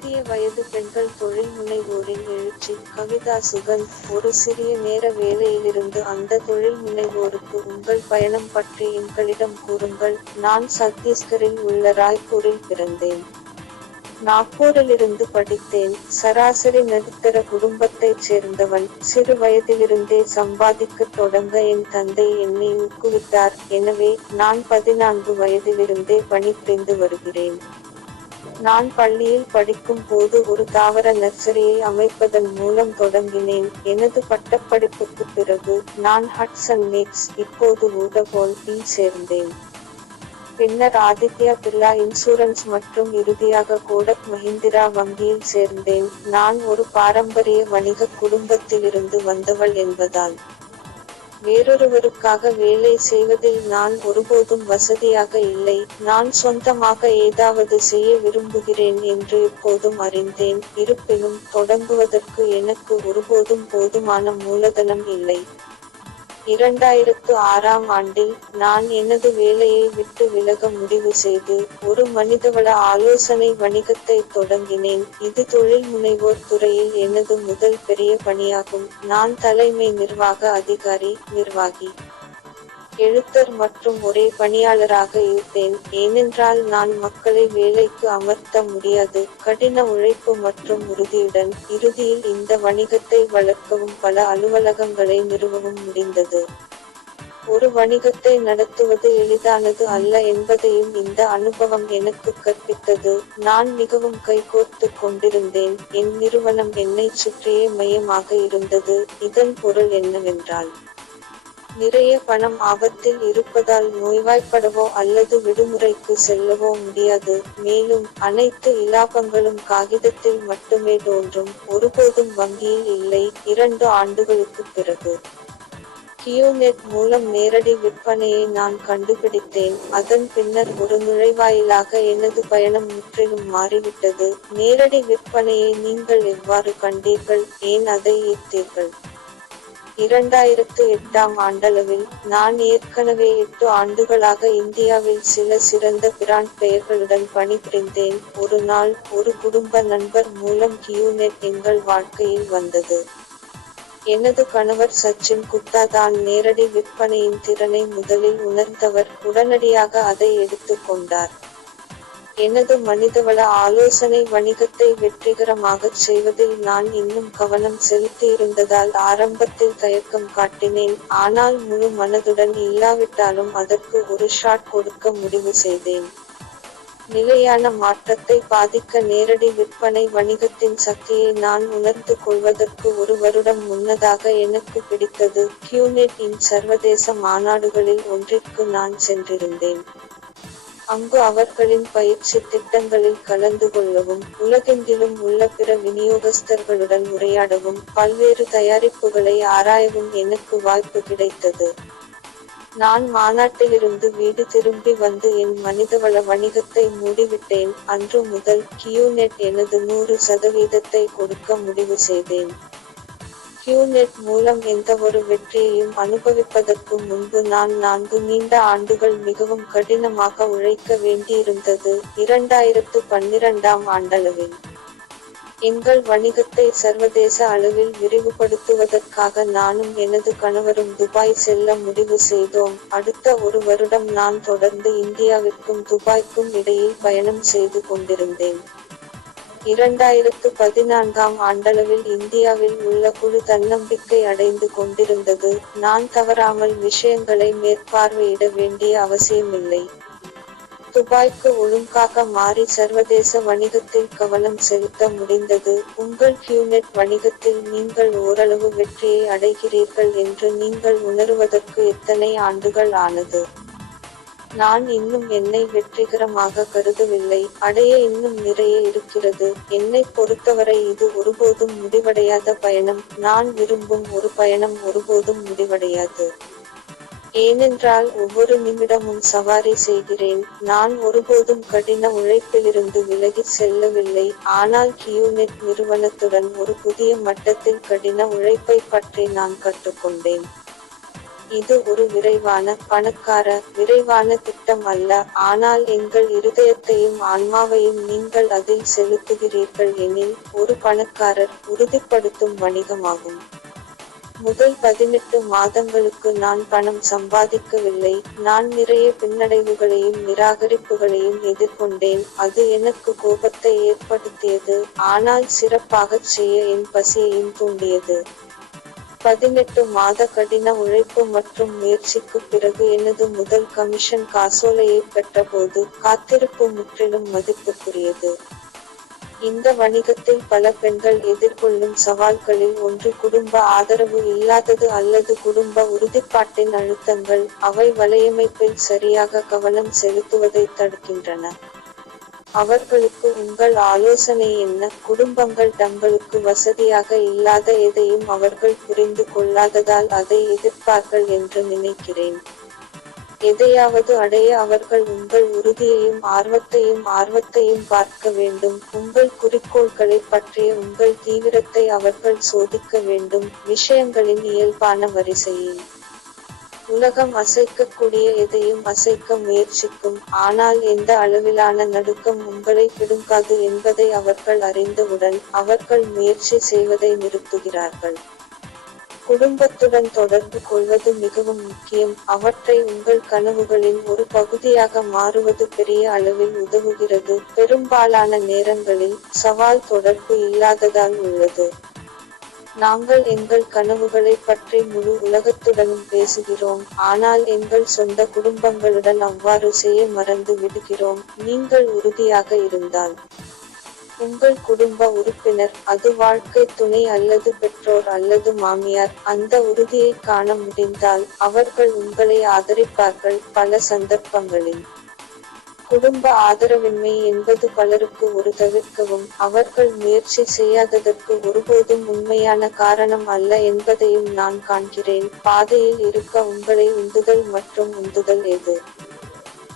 புதிய வயது பெண்கள் தொழில் முனைவோரின் எழுச்சி. கவிதா சுகந்த். ஒரு சிறிய நேர வேலையிலிருந்து அந்த தொழில் முனைவோருக்கு உங்கள் பயணம் பற்றி எங்களிடம் கூறுங்கள். நான் சத்தீஸ்கரில் உள்ள ராய்ப்பூரில் பிறந்தேன். நாக்பூரிலிருந்து படித்தேன். சராசரி நடுத்தர குடும்பத்தைச் சேர்ந்தவன். சிறு வயதிலிருந்தே சம்பாதிக்கத் தொடங்க என் தந்தை என்னை ஊக்குவித்தார். எனவே நான் 14 வயதிலிருந்தே பணிபுரிந்து வருகிறேன். நான் பள்ளியில் படிக்கும் போது ஒரு தாவர நர்சரியை அமைப்பதன் மூலம் தொடங்கினேன். எனது பட்டப்படிப்புக்குப் பிறகு நான் ஹட்சன் மேக்ஸ், இப்போது வோடபோன் இல் சேர்ந்தேன். பின்னர் ஆதித்யா பிர்லா இன்சூரன்ஸ் மற்றும் இறுதியாக கோடக் மஹிந்திரா வங்கியில் சேர்ந்தேன். நான் ஒரு பாரம்பரிய வணிகக் குடும்பத்திலிருந்து வந்தவள் என்பதால் வேறொருவருக்காக வேலை செய்வதில் நான் ஒருபோதும் வசதியாக இல்லை. நான் சொந்தமாக ஏதாவது செய்ய விரும்புகிறேன் என்று எப்போதும் அறிந்தேன். இருப்பினும் தொடங்குவதற்கு எனக்கு ஒருபோதும் போதுமான மூலதனம் இல்லை. 2006ஆம் ஆண்டில் நான் எனது வேலையை விட்டு விலக முடிவு செய்து ஒரு மனிதவள ஆலோசனை வணிகத்தை தொடங்கினேன். இது தொழில் முனைவோர் துறையில் எனது முதல் பெரிய பணியாகும். நான் தலைமை நிர்வாக அதிகாரி, நிர்வாகி, எழுத்தர் மற்றும் ஒரே பணியாளராக இருந்தேன். ஏனென்றால் நான் மக்களை வேலைக்கு அமர்த்த முடியாது. கடின உழைப்பு மற்றும் உறுதியுடன் இறுதியில் இந்த வணிகத்தை வளர்க்கவும் பல அலுவலகங்களை நிறுவவும் முடிந்தது. ஒரு வணிகத்தை நடத்துவது எளிதானது அல்ல என்பதையும் இந்த அனுபவம் எனக்கு கற்பித்தது. நான் மிகவும் கைகோர்த்துக் கொண்டிருந்தேன். என் நிறுவனம் என்னைச் சுற்றியே மையமாக இருந்தது. இதன் பொருள் என்னவென்றால், நிறைய பணம் ஆபத்தில் இருப்பதால் நோய்வாய்ப்படவோ அல்லது விடுமுறைக்கு செல்லவோ முடியாது. மேலும் அனைத்து இலாபங்களும் காகிதத்தில் மட்டுமே தோன்றும், ஒருபோதும் வங்கியில் இல்லை. 2 ஆண்டுகளுக்குப் பிறகு Qnet மூலம் நேரடி விற்பனையை நான் கண்டுபிடித்தேன். அதன் பின்னர் ஒரு நுழைவாயிலாக எனது பயணம் முற்றிலும் மாறிவிட்டது. நேரடி விற்பனையை நீங்கள் எவ்வாறு கண்டீர்கள்? ஏன் அதை ஈர்த்தீர்கள்? 2008ஆம் ஆண்டளவில் நான் ஏற்கனவே 8 ஆண்டுகளாக இந்தியாவில் சில சிறந்த பிராண்ட் பெயர்களுடன் பணிபுரிந்தேன். ஒரு நாள் ஒரு குடும்ப நண்பர் மூலம் Qnet எங்கள் வாழ்க்கையில் வந்தது. எனது கணவர் சச்சின் குப்தா தான் நேரடி விற்பனையின் திறனை முதலில் உணர்ந்தவர். உடனடியாக அதை எடுத்துக் கொண்டார். எனது மனிதவள ஆலோசனை வணிகத்தை வெற்றிகரமாகச் செய்வதில் நான் இன்னும் கவனம் செலுத்தியிருந்ததால் ஆரம்பத்தில் தயக்கம் காட்டினேன். ஆனால் முழு மனதுடன் இல்லாவிட்டாலும் அதற்கு ஒரு ஷாட் கொடுக்க முடிவு செய்தேன். நிலையான மாற்றத்தை பாதிக்க நேரடி விற்பனை வணிகத்தின் சக்தியை நான் உணர்ந்து கொள்வதற்கு 1 வருடம் முன்னதாக எனக்கு பிடித்தது. Qnet இன் சர்வதேச மாநாடுகளில் ஒன்றிற்கு நான் சென்றிருந்தேன். அங்கு அவர்களின் பயிற்சி திட்டங்களில் கலந்து கொள்ளவும், உலகெங்கிலும் உள்ள பிற விநியோகஸ்தர்களுடன் உரையாடவும், பல்வேறு தயாரிப்புகளை ஆராயவும் எனக்கு வாய்ப்பு கிடைத்தது. நான் மாநாட்டிலிருந்து வீடு திரும்பி வந்து என் மனிதவள வணிகத்தை மூடிவிட்டேன். அன்று முதல் Qnet எனது 100% கொடுக்க முடிவு செய்தேன். Qnet மூலம் எந்தவொரு வெற்றியையும் அனுபவிப்பதற்கு முன்பு நான் 4 நீண்ட ஆண்டுகள் மிகவும் கடினமாக உழைக்க வேண்டியிருந்தது. 2012ஆம் ஆண்டளவில் எங்கள் வணிகத்தை சர்வதேச அளவில் விரிவுபடுத்துவதற்காக நானும் எனது கணவரும் துபாய் செல்ல முடிவு செய்தோம். அடுத்த 1 வருடம் நான் தொடர்ந்து இந்தியாவிற்கும் துபாய்க்கும் இடையில் பயணம் செய்து கொண்டிருந்தேன். 2014ஆம் ஆண்டளவில் இந்தியாவில் உள்ள குழு தன்னம்பிக்கை அடைந்து கொண்டிருந்தது. நான் தவறாமல் விஷயங்களை மேற்பார்வையிட வேண்டிய அவசியமில்லை. துபாய்க்கு ஒழுங்காக மாறி சர்வதேச வணிகத்தில் கவனம் செலுத்த முடிந்தது. உங்கள் Qnet வணிகத்தில் நீங்கள் ஓரளவு வெற்றியை அடைகிறீர்கள் என்று நீங்கள் உணருவதற்கு எத்தனை ஆண்டுகள் ஆனது? நான் இன்னும் என்னை வெற்றிகரமாக கருதவில்லை. அடைய இன்னும் நிறைய இருக்கிறது. என்னைப் பொறுத்தவரை இது ஒருபோதும் முடிவடையாத பயணம். நான் விரும்பும் ஒரு பயணம் ஒருபோதும் முடிவடையாது. ஏனென்றால் ஒவ்வொரு நிமிடமும் சவாரி செய்கிறேன். நான் ஒருபோதும் கடின உழைப்பிலிருந்து விலகிச் செல்லவில்லை. ஆனால் Qnet நிறுவனத்துடன் ஒரு புதிய மட்டத்தில் கடின உழைப்பைப் பற்றி நான் கற்றுக்கொண்டேன். இது ஒரு விரைவான திட்டம் அல்ல, ஆனால் எங்கள் இருதயத்தையும் ஆன்மாவையும் நீங்கள் அதில் செலுத்துகிறீர்கள் எனில், ஒரு பணக்காரர் உறுதிப்படுத்தும் வணிகமாகும். முதல் 18 மாதங்களுக்கு நான் பணம் சம்பாதிக்கவில்லை. நான் நிறைய பின்னடைவுகளையும் நிராகரிப்புகளையும் எதிர்கொண்டேன். அது எனக்கு கோபத்தை ஏற்படுத்தியது, ஆனால் சிறப்பாகச் செய்ய என் பசியையும் தூண்டியது. 18 மாத கடின உழைப்பு மற்றும் முயற்சிக்குப் பிறகு எனது முதல் கமிஷன் காசோலையைப் பெற்றபோது, காத்திருப்பு முற்றிலும் மதிப்புக்குரியது. இந்த வணிகத்தில் பல பெண்கள் எதிர்கொள்ளும் சவால்களில் ஒன்று குடும்ப ஆதரவு இல்லாதது அல்லது குடும்ப உறுதிப்பாட்டின் அழுத்தங்கள். அவை வலையமைப்பில் சரியாக கவனம் செலுத்துவதைத் தடுக்கின்றன. அவர்களுக்கு உங்கள் ஆலோசனை என்ன? குடும்பங்கள் தங்களுக்கு வசதியாக இல்லாத எதையும் அவர்கள் புரிந்து கொள்ளாததால் அதை எதிர்ப்பார்கள் என்று நினைக்கிறேன். எதையாவது அடைய அவர்கள் உங்கள் உறுதியையும் ஆர்வத்தையும் பார்க்க வேண்டும். உங்கள் குறிக்கோள்களைப் பற்றிய உங்கள் தீவிரத்தை அவர்கள் சோதிக்க வேண்டும், விஷயங்களின் இயல்பான வரிசையில். உலகம் அசைக்கக்கூடிய எதையும் அசைக்க முயற்சிக்கும், ஆனால் எந்த அளவிலான நடுக்கம் உங்களை பிடுங்காது என்பதை அவர்கள் அறிந்தவுடன், அவர்கள் முயற்சி செய்வதை நிறுத்துகிறார்கள். குடும்பத்துடன் தொடர்பு கொள்வது மிகவும் முக்கியம். அவற்றை உங்கள் கனவுகளின் ஒரு பகுதியாக மாறுவது பெரிய அளவில் உதவுகிறது. பெரும்பாலான நேரங்களில், சவால் தொடர்பு இல்லாததால் உள்ளது. நாங்கள் எங்கள் கனவுகளைப் பற்றி முழு உலகத்துடனும் பேசுகிறோம், ஆனால் எங்கள் சொந்த குடும்பங்களுடன் அவ்வாறு செய்ய மறந்து விடுகிறோம். நீங்கள் உறுதியாக இருந்தால், உங்கள் குடும்ப உறுப்பினர், அது வாழ்க்கை துணை அல்லது பெற்றோர் அல்லது மாமியார், அந்த உறுதியைக் காண முடிந்தால், அவர்கள் உங்களை ஆதரிப்பார்கள். பல சந்தர்ப்பங்களில், குடும்ப ஆதரவின்மை என்பது பலருக்கு ஒரு தவிர்க்கவும், அவர்கள் முயற்சி செய்யாததற்கு ஒருபோதும் உண்மையான காரணம் அல்ல என்பதையும் நான் காண்கிறேன். பாதையில் இருக்க உங்களை உந்துதல் எது?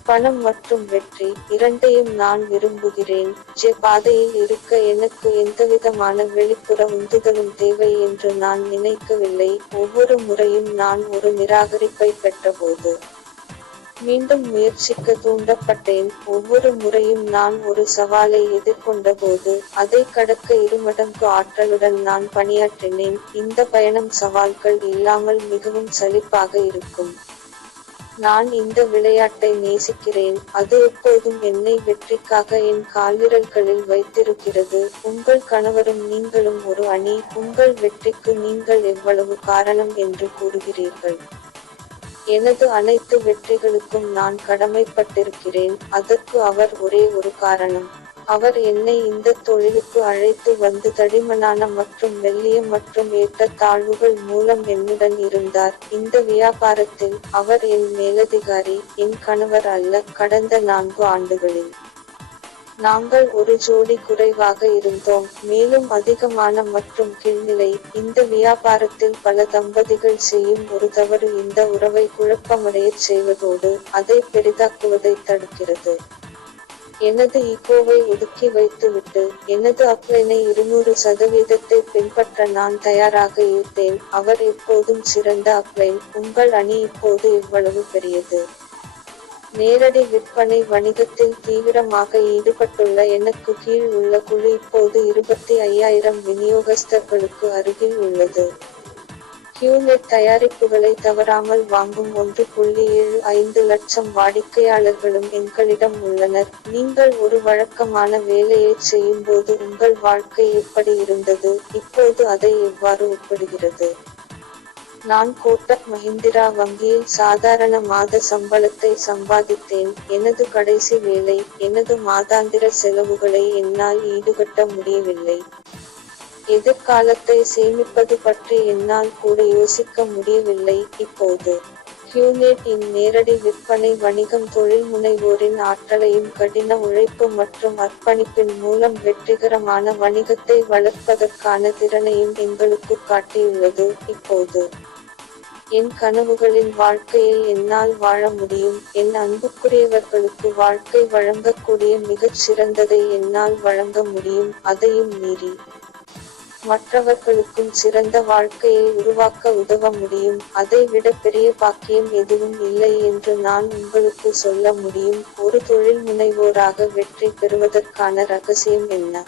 பணம் மற்றும் வெற்றி, இரண்டையும் நான் விரும்புகிறேன். பாதையில் இருக்க எனக்கு எந்தவிதமான வெளிப்புற உந்துதலும் தேவை என்று நான் நினைக்கவில்லை. ஒவ்வொரு முறையும் நான் ஒரு நிராகரிப்பை பெற்றபோது, மீண்டும் முயற்சிக்க தூண்டப்பட்டேன். ஒவ்வொரு முறையும் நான் ஒரு சவாலை எதிர்கொண்டபோது, அதை கடக்க இருமடங்கு ஆற்றலுடன் நான் பணியாற்றினேன். இந்த பயணம் சவால்கள் இல்லாமல் மிகவும் சலிப்பாக இருக்கும். நான் இந்த விளையாட்டை நேசிக்கிறேன். அது எப்போதும் என்னை வெற்றிக்காக என் கால்விரல்களில் வைத்திருக்கிறது. உங்கள் கணவரும் நீங்களும் ஒரு அணி. உங்கள் வெற்றிக்கு நீங்கள் எவ்வளவு காரணம் என்று கூறுகிறீர்கள். எனது அனைத்து வெற்றிகளுக்கும் நான் கடமைப்பட்டிருக்கிறேன். அதற்கு அவர் ஒரே ஒரு காரணம். அவர் என்னை இந்த தொழிலுக்கு அழைத்து வந்து தடிமனான மற்றும் மெல்லிய மற்றும் ஏற்ற தாழ்வுகள் மூலம் என்னுடன் இருந்தார். இந்த வியாபாரத்தில், அவர் என் மேலதிகாரி, என் கணவர் அல்ல. கடந்த 4 ஆண்டுகளில், நாங்கள் ஒரு ஜோடி குறைவாக இருந்தோம், மேலும் அதிகமான மற்றும் கீழ்நிலை. இந்த வியாபாரத்தில் பல தம்பதிகள் செய்யும் ஒரு தவறு இந்த உறவை குழப்பமடையச் செய்வதோடு, அதை பெரிதாக்குவதைத் தடுக்கிறது. எனது ஈகோவை ஒதுக்கி வைத்துவிட்டு, எனது அப்ளைனை 200% பின்பற்ற நான் தயாராக இருந்தேன். அவர் எப்போதும் சிறந்த அப்ளைன். உங்கள் அணி இப்போது எவ்வளவு பெரியது? நேரடி விற்பனை வணிகத்தில் தீவிரமாக ஈடுபட்டுள்ள எனக்கு கீழ் உள்ள குழு இப்போது 25,000 விநியோகஸ்தர்களுக்கு அருகில் உள்ளது. Qnet தயாரிப்புகளை தவறாமல் வாங்கும் 1.75 லட்சம் வாடிக்கையாளர்களும் எங்களிடம் உள்ளனர். நீங்கள் ஒரு வழக்கமான வேலையைச் செய்யும்போது உங்கள் வாழ்க்கை எப்படி இருந்தது, இப்போது அதை எவ்வாறு ஒப்பிடுகிறது? நான் கோட்டக் மஹிந்திரா வங்கியில் சாதாரண மாத சம்பளத்தை சம்பாதித்தேன். எனது கடைசி வேலை, எனது மாதாந்திர செலவுகளை என்னால் ஈடுகட்ட முடியவில்லை. எதிர்காலத்தை சேமிப்பது பற்றி என்னால் கூட யோசிக்க முடியவில்லை. இப்போது, Qnet இன் நேரடி விற்பனை வணிகம் தொழில்முனைவோரின் ஆற்றலையும் கடின உழைப்பு மற்றும் அர்ப்பணிப்பின் மூலம் வெற்றிகரமான வணிகத்தை வளர்ப்பதற்கான திறனையும் எங்களுக்குக் காட்டியுள்ளது. இப்போது, என் கனவுகளின் வாழ்க்கையை என்னால் வாழ முடியும். என் அன்புக்குரியவர்களுக்கு வாழ்க்கை வழங்கக்கூடிய மிகச் சிறந்ததை என்னால் வழங்க முடியும், அதையும் மீறி. மற்றவர்களுக்கும் சிறந்த வாழ்க்கையை உருவாக்க உதவ முடியும். அதை விட பெரிய பாக்கியம் எதுவும் இல்லை என்று நான் உங்களுக்கு சொல்ல முடியும். ஒரு தொழில் முனைவோராக வெற்றி பெறுவதற்கான ரகசியம் என்ன?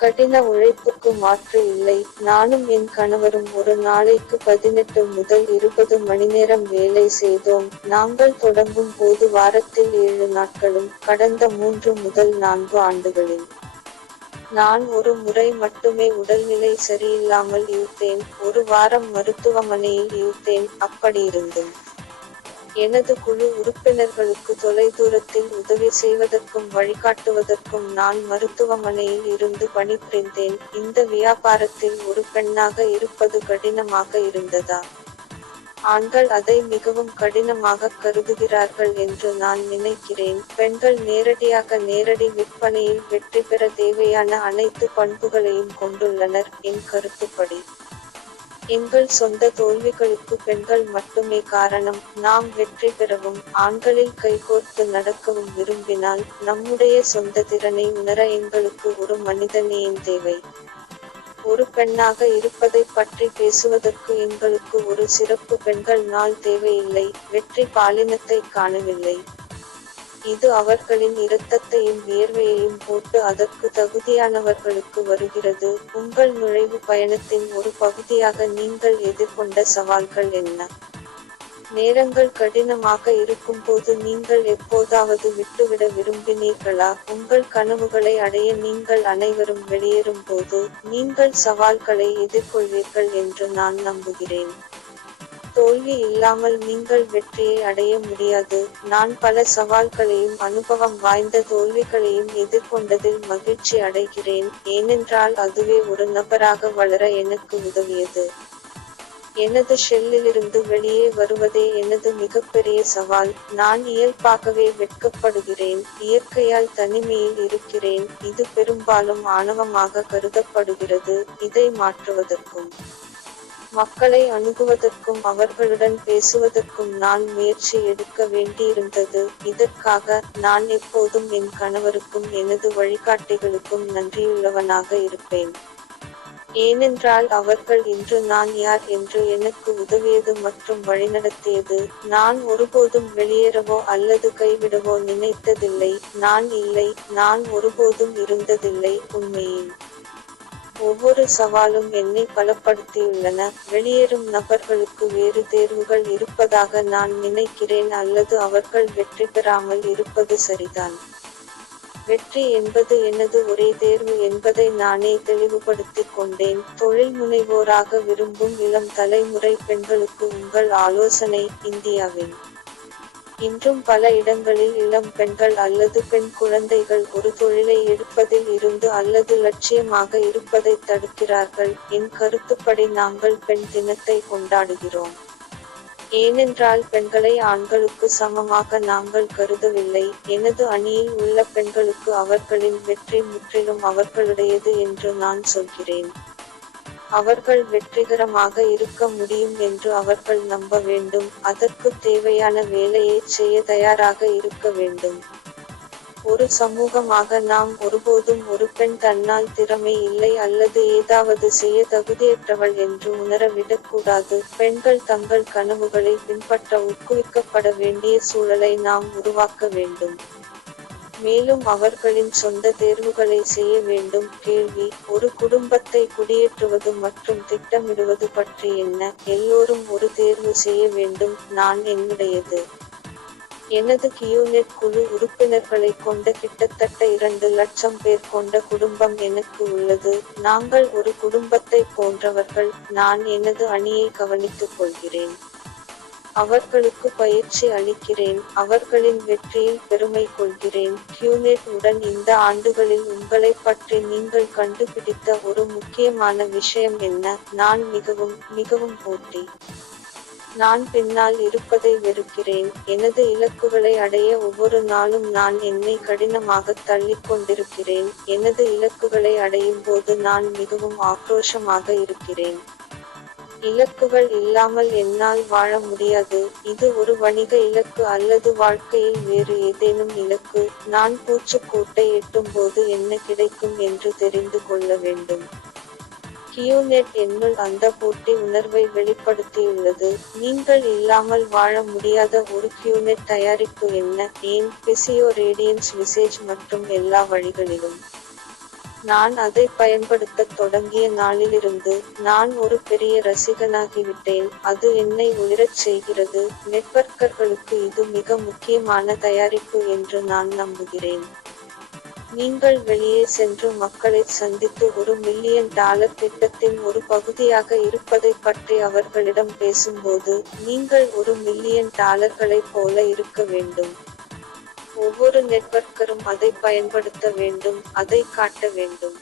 கடின உழைப்புக்கு மாற்று இல்லை. நானும் என் கணவரும் ஒரு நாளைக்கு 18 முதல் 20 மணிநேரம் வேலை செய்தோம். நாங்கள் தொடங்கும் போது வாரத்தில் 7 நாட்களும். கடந்த 3 முதல் 4 ஆண்டுகளில் நான் ஒரு முறை மட்டுமே உடல்நிலை சரியில்லாமல் இருந்தேன். ஒரு வாரம் மருத்துவமனையில் இருந்தேன். அப்படியிருந்தும் எனது குழு உறுப்பினர்களுக்கு தொலைதூரத்தில் உதவி செய்வதற்கும் வழிகாட்டுவதற்கும் நான் மருத்துவமனையில் இருந்து பணிபுரிந்தேன். இந்த வியாபாரத்தில் ஒரு பெண்ணாக இருப்பது கடினமாக இருந்ததா? ஆண்கள் அதை மிகவும் கடினமாக கருதுகிறார்கள் என்று நான் நினைக்கிறேன். பெண்கள் நேரடி விற்பனையில் வெற்றி பெற தேவையான அனைத்து பண்புகளையும் கொண்டுள்ளனர். என் கருத்துப்படி எங்கள் சொந்த தோல்விகளுக்கு பெண்கள் மட்டுமே காரணம். நாம் வெற்றி பெறவும் ஆண்களில் கைகோர்த்து நடக்கவும் விரும்பினால் நம்முடைய சொந்த திறனை உணர எங்களுக்கு ஒரு மனிதநேயம் தேவை. ஒரு பெண்ணாக இருப்பதைப் பற்றி பேசுவதற்கு எங்களுக்கு ஒரு சிறப்பு பெண்கள் நாள் தேவையில்லை. வெற்றி பாலினத்தை காணவில்லை. இது அவர்களின் இரத்தத்தையும் வியர்வையையும் போட்டு அதற்கு தகுதியானவர்களுக்கு வருகிறது. உங்கள் நுழைவு பயணத்தின் ஒரு பகுதியாக நீங்கள் எதிர்கொண்ட சவால்கள் என்ன? நேரங்கள் கடினமாக இருக்கும்போது நீங்கள் எப்போதாவது விட்டுவிட விரும்பினீர்களா? உங்கள் கனவுகளை அடைய நீங்கள் அனைவரும் வெளியேறும் போது நீங்கள் சவால்களை எதிர்கொள்வீர்கள் என்று நான் நம்புகிறேன். தோல்வி இல்லாமல் நீங்கள் வெற்றியை அடைய முடியாது. நான் பல சவால்களையும் அனுபவம் வாய்ந்த தோல்விகளையும் எதிர்கொண்டதில் மகிழ்ச்சி அடைகிறேன். ஏனென்றால் அதுவே ஒரு நபராக வளர எனக்கு உதவியது. எனது ஷெல்லிலிருந்து வெளியே வருவதே எனது மிகப்பெரிய சவால். நான் இயல்பாகவே வெட்கப்படுகிறேன். இயற்கையால் தனிமையில் இருக்கிறேன். இது பெரும்பாலும் ஆணவமாக கருதப்படுகிறது. இதை மாற்றுவதற்கும் மக்களை அணுகுவதற்கும் அவர்களுடன் பேசுவதற்கும் நான் முயற்சி எடுக்க வேண்டியிருந்தது. இதற்காக நான் எப்போதும் என் கணவருக்கும் எனது வழிகாட்டிகளுக்கும் நன்றியுள்ளவனாக இருப்பேன். ஏனென்றால் அவர்கள் இன்று நான் யார் என்று எனக்கு உதவியது மற்றும் வழிநடத்தியது. நான் ஒருபோதும் வெளியேறவோ அல்லது கைவிடவோ நினைத்ததில்லை. நான் ஒருபோதும் இருந்ததில்லை. உண்மையில் ஒவ்வொரு சவாலும் என்னை பலப்படுத்தியுள்ளன. வெளியேறும் நபர்களுக்கு வேறு தேர்வுகள் இருப்பதாக நான் நினைக்கிறேன் அல்லது அவர்கள் வெற்றி பெறாமல் இருப்பது சரிதான். வெற்றி என்பது எனது ஒரே தேர்வு என்பதை நானே தெளிவுபடுத்திக் கொண்டேன். தொழில் முனைவோராக விரும்பும் இளம் தலைமுறை பெண்களுக்கு உங்கள் ஆலோசனை. இந்தியாவில் இன்றும் பல இடங்களில் இளம் பெண்கள் அல்லது பெண் குழந்தைகள் ஒரு தொழிலை எடுப்பதில் இருந்து அல்லது லட்சியமாக இருப்பதை தடுக்கிறார்கள். என் கருத்துப்படி நாங்கள் பெண் தினத்தை கொண்டாடுகிறோம். ஏனென்றால் பெண்களை ஆண்களுக்கு சமமாக நாங்கள் கருதவில்லை. எனது அணியில் உள்ள பெண்களுக்கு அவர்களின் வெற்றி முற்றிலும் அவர்களுடையது என்று நான் சொல்கிறேன். அவர்கள் வெற்றிகரமாக இருக்க முடியும் என்று அவர்கள் நம்ப வேண்டும். அதற்கு தேவையான வேலையை செய்ய தயாராக இருக்க வேண்டும். ஒரு சமூகமாக நாம் ஒருபோதும் ஒரு பெண் தன்னால் திறமை இல்லை அல்லது ஏதாவது செய்ய தகுதியற்றவள் என்று உணர விடக்கூடாது. பெண்கள் தங்கள் கனவுகளை பின்பற்ற ஊக்குவிக்கப்பட வேண்டிய சூழலை நாம் உருவாக்க வேண்டும். மேலும் அவர்களின் சொந்த தேர்வுகளை செய்ய வேண்டும். கேள்வி: ஒரு குடும்பத்தை குடியேற்றுவது மற்றும் திட்டமிடுவது பற்றி என்ன? எல்லோரும் ஒரு தேர்வு செய்ய வேண்டும். நான் என்னுடையது. எனது Qnet குழு உறுப்பினர்களை கொண்ட கிட்டத்தட்ட 2 லட்சம் பேர் கொண்ட குடும்பம் எனக்கு உள்ளது. நாங்கள் ஒரு குடும்பத்தை போன்றவர்கள். நான் எனது அணியை கவனித்துக் கொள்கிறேன். அவர்களுக்கு பயிற்சி அளிக்கிறேன். அவர்களின் வெற்றியில் பெருமை கொள்கிறேன். Qnet உடன் இந்த ஆண்டுகளில் உங்களைப் பற்றி நீங்கள் கண்டுபிடித்த ஒரு முக்கியமான விஷயம் என்ன? நான் மிகவும் போட்டி. நான் பின்னால் இருப்பதை வெறுக்கிறேன். எனது இலக்குகளை அடைய ஒவ்வொரு நாளும் நான் என்னை கடினமாக தள்ளிக்கொண்டிருக்கிறேன். எனது இலக்குகளை அடையும் போது நான் மிகவும் ஆக்ரோஷமாக இருக்கிறேன். இலக்குகள் இல்லாமல் என்னால் வாழ முடியாது. இது ஒரு வணிக இலக்கு அல்லது வாழ்க்கையில் வேறு ஏதேனும் இலக்கு. நான் பூச்சுக்கூட்டை எட்டும்போது என்ன கிடைக்கும் என்று தெரிந்து கொள்ள வேண்டும். Qnet என்னுள் அந்த போட்டி உணர்வை வெளிப்படுத்தியுள்ளது. நீங்கள் இல்லாமல் வாழ முடியாத ஒரு Qnet தயாரிப்பு என்ன, ஏன், பிசியோ ரேடியன்ஸ் விசேஜ் மற்றும் எல்லா வழிகளிலும். நான் அதை பயன்படுத்தத் தொடங்கிய நாளிலிருந்து, நான் ஒரு பெரிய ரசிகனாகிவிட்டேன். அது என்னை ஒளிரச் செய்கிறது. நெட்வொர்க்கர்களுக்கு இது மிக முக்கியமான தயாரிப்பு என்று நான் நம்புகிறேன். நீங்கள் வெளியே சென்று மக்களைச் சந்தித்து $1 மில்லியன் திட்டத்தின் ஒரு பகுதியாக இருப்பதைப் பற்றி அவர்களிடம் பேசும்போது, நீங்கள் $1 மில்லியன் போல இருக்க வேண்டும். ஒவ்வொரு நெட்வொர்க்கரும் அதைப் பயன்படுத்த வேண்டும், அதை காட்ட வேண்டும்.